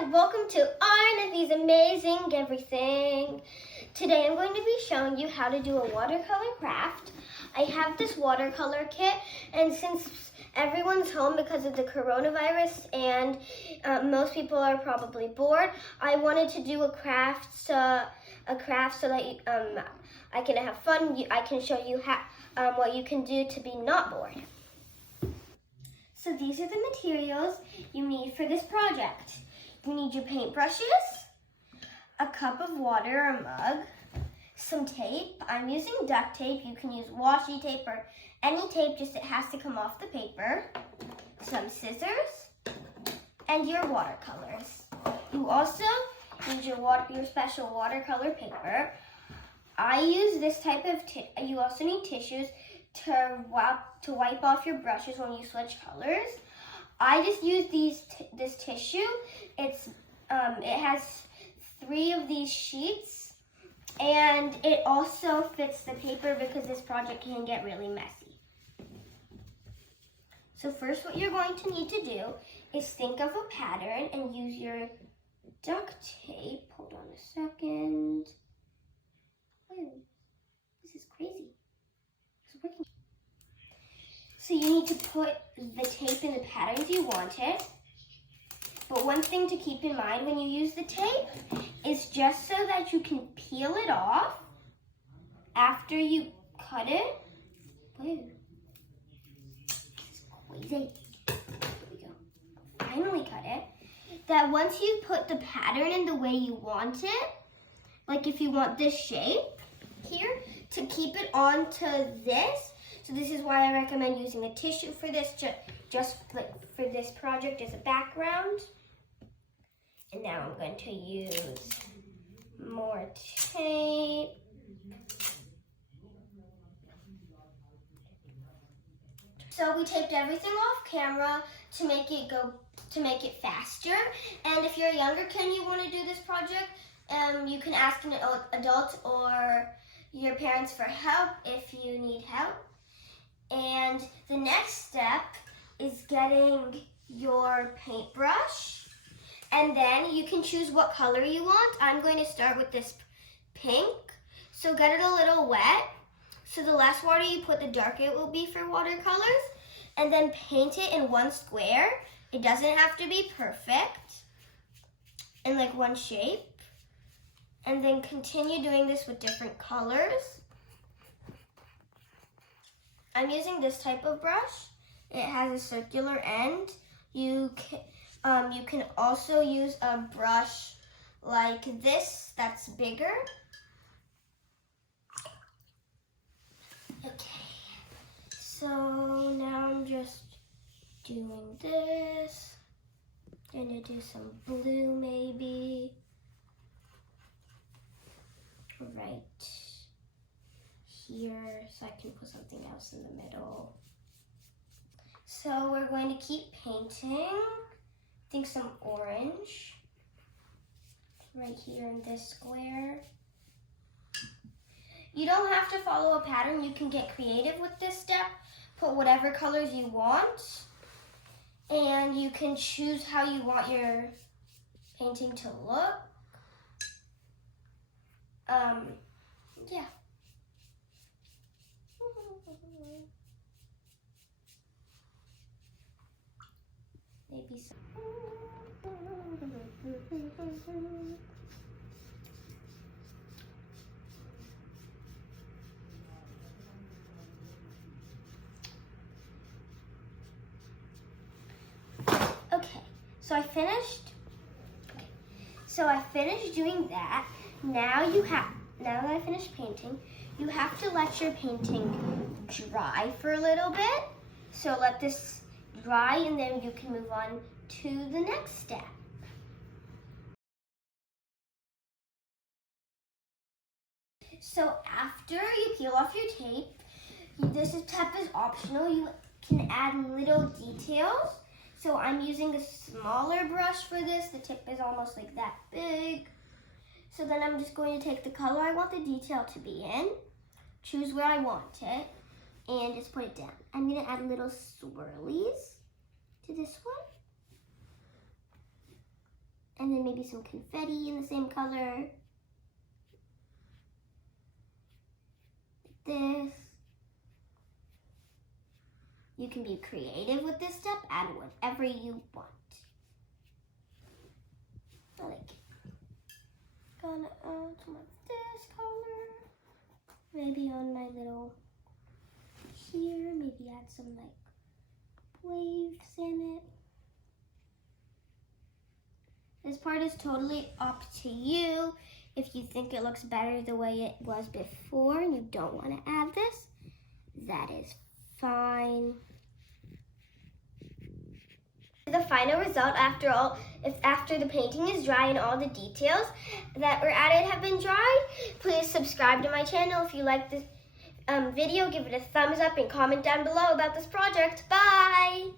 Hi, welcome to Arnathie's Amazing Everything. Today I'm going to be showing you how to do a watercolor craft. I have this watercolor kit, and since everyone's home because of the coronavirus and most people are probably bored, I wanted to do a craft so that I can have fun. I can show you what you can do to be not bored. So these are the materials you need for this project. You need your paintbrushes, a cup of water or mug, some tape. I'm using duct tape. You can use washi tape or any tape, just it has to come off the paper. Some scissors, and your watercolors. You also need your special watercolor paper. I use this type of you also need tissues to wipe off your brushes when you switch colors. I just use this tissue. It has 3 of these sheets, and it also fits the paper because this project can get really messy. So first, what you're going to need to do is think of a pattern and use your duct tape. Hold on a second. Whoa, this is crazy. It's working. So you need to put the tape in the patterns you wanted. But one thing to keep in mind when you use the tape is just so that you can peel it off after you cut it. Whoa. This is crazy. There we go. Finally cut it. That once you put the pattern in the way you want it, like if you want this shape here, to keep it onto this. So this is why I recommend using a tissue for this, just like for this project as a background. And now I'm going to use more tape. So we taped everything off camera to make it faster. And if you're a younger kid and you want to do this project, you can ask an adult or your parents for help if you need help. And the next step is getting your paintbrush, and then you can choose what color you want. I'm going to start with this pink, so get it a little wet. So the less water you put, the darker it will be for watercolors, and then paint it in one square. It doesn't have to be perfect, in like one shape. And then continue doing this with different colors. I'm using this type of brush. It has a circular end. You can also use a brush like this that's bigger. Okay, so now I'm just doing this. Gonna do some blue maybe. Right here, so I can put something else in the middle. So we're going to keep painting. I think some orange right here in this square. You don't have to follow a pattern. You can get creative with this step. Put whatever colors you want, and you can choose how you want your painting to look. Yeah. Maybe some. Okay, so I finished. Okay, so I finished doing that. Now that I finished painting, you have to let your painting dry for a little bit. So let this dry, and then you can move on to the next step. So after you peel off your tape, this step is optional. You can add little details. So I'm using a smaller brush for this. The tip is almost like that big. So then I'm just going to take the color I want the detail to be in, choose where I want it, and just put it down. I'm going to add little swirlies to this one. And then maybe some confetti in the same color. Like this. You can be creative with this step, add whatever you want. I like it. Gonna add some of this color. Maybe on my little here, maybe add some like waves in it. This part is totally up to you. If you think it looks better the way it was before and you don't want to add this, that is fine. The final result after the painting is dry and all the details that were added have been dried. Please subscribe to my channel. If you like this video, give it a thumbs up and comment down below about this project. Bye!